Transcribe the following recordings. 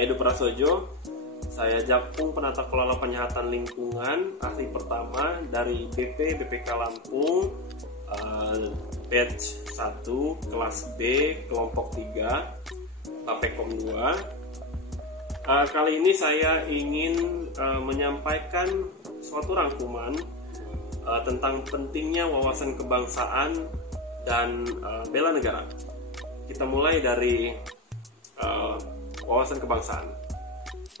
Edo Prasojo. Saya Jakung, penata kelola penyehatan lingkungan, ahli pertama dari BPK Lampung, batch 1, kelas B, kelompok 3, Papekom 2. Kali ini saya ingin menyampaikan suatu rangkuman tentang pentingnya wawasan kebangsaan dan bela negara. Kita mulai dari wawasan kebangsaan.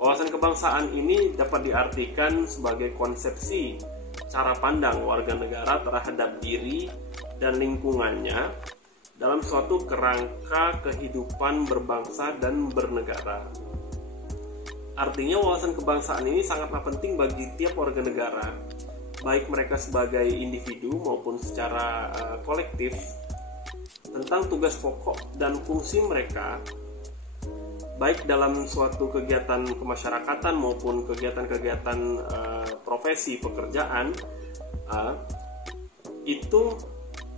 Wawasan kebangsaan ini dapat diartikan sebagai konsepsi cara pandang warga negara terhadap diri dan lingkungannya dalam suatu kerangka kehidupan berbangsa dan bernegara. Artinya wawasan kebangsaan ini sangatlah penting bagi tiap warga negara, baik mereka sebagai individu maupun secara kolektif, tentang tugas pokok dan fungsi mereka, baik dalam suatu kegiatan kemasyarakatan maupun kegiatan-kegiatan profesi pekerjaan, itu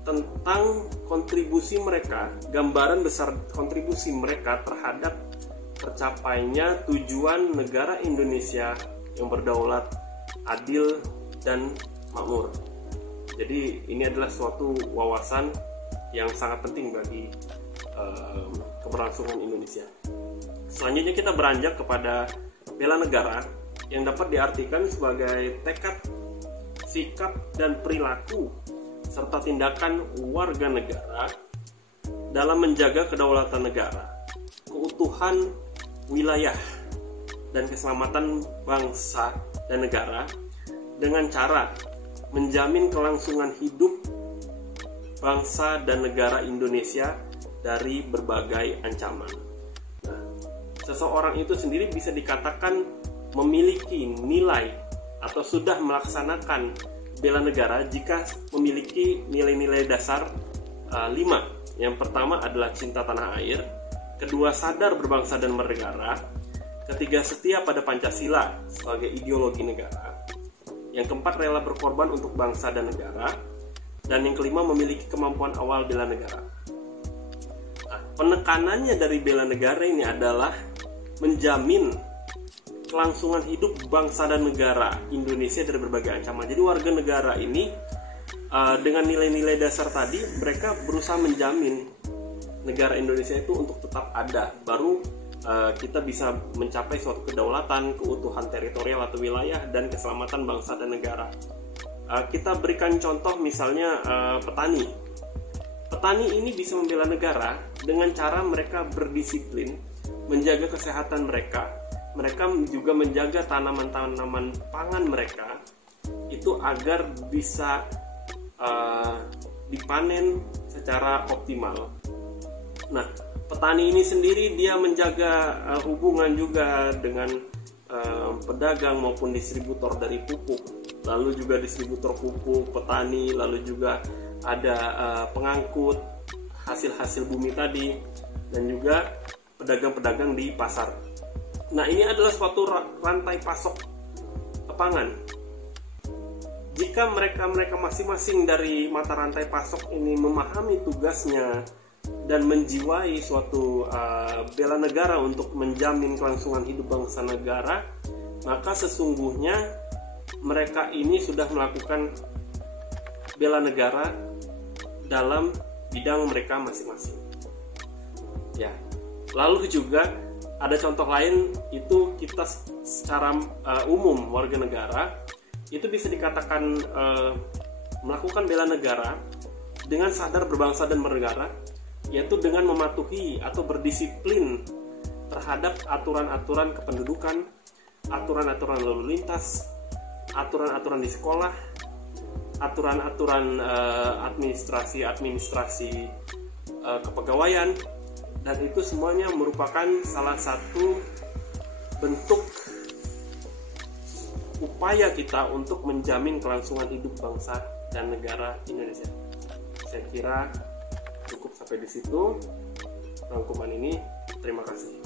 tentang kontribusi mereka, gambaran besar kontribusi mereka terhadap tercapainya tujuan negara Indonesia yang berdaulat, adil, dan makmur. Jadi ini adalah suatu wawasan yang sangat penting bagi keberlangsungan Indonesia. Selanjutnya kita beranjak kepada bela negara yang dapat diartikan sebagai tekad, sikap, dan perilaku serta tindakan warga negara dalam menjaga kedaulatan negara, keutuhan wilayah, dan keselamatan bangsa dan negara dengan cara menjamin kelangsungan hidup bangsa dan negara Indonesia dari berbagai ancaman. Nah, seseorang itu sendiri bisa dikatakan memiliki nilai atau sudah melaksanakan bela negara jika memiliki nilai-nilai dasar 5. Yang pertama adalah cinta tanah air, kedua sadar berbangsa dan bernegara, ketiga setia pada Pancasila sebagai ideologi negara, yang keempat rela berkorban untuk bangsa dan negara, dan yang kelima memiliki kemampuan awal bela negara. Nah, penekanannya dari bela negara ini adalah menjamin kelangsungan hidup bangsa dan negara Indonesia dari berbagai ancaman. Jadi warga negara ini dengan nilai-nilai dasar tadi, mereka berusaha menjamin negara Indonesia itu untuk tetap ada. Baru kita bisa mencapai suatu kedaulatan, keutuhan teritorial atau wilayah, dan keselamatan bangsa dan negara. Kita berikan contoh misalnya petani. Petani ini bisa membela negara dengan cara mereka berdisiplin, menjaga kesehatan mereka. Mereka juga menjaga tanaman-tanaman pangan mereka itu agar bisa dipanen secara optimal. Nah, petani ini sendiri dia menjaga hubungan juga dengan pedagang maupun distributor dari pupuk. Lalu juga distributor pupuk, petani, lalu juga ada pengangkut hasil-hasil bumi tadi, dan juga pedagang-pedagang di pasar. Nah, ini adalah suatu rantai pasok pangan. Jika mereka masing-masing dari mata rantai pasok ini memahami tugasnya dan menjiwai suatu bela negara untuk menjamin kelangsungan hidup bangsa negara, maka sesungguhnya mereka ini sudah melakukan bela negara dalam bidang mereka masing-masing. Ya, lalu juga ada contoh lain, itu kita secara umum warga negara itu bisa dikatakan melakukan bela negara dengan sadar berbangsa dan bernegara, yaitu dengan mematuhi atau berdisiplin terhadap aturan-aturan kependudukan, aturan-aturan lalu lintas, aturan-aturan di sekolah, aturan-aturan administrasi kepegawaian, dan itu semuanya merupakan salah satu bentuk upaya kita untuk menjamin kelangsungan hidup bangsa dan negara Indonesia. Saya kira cukup sampai di situ rangkuman ini. Terima kasih.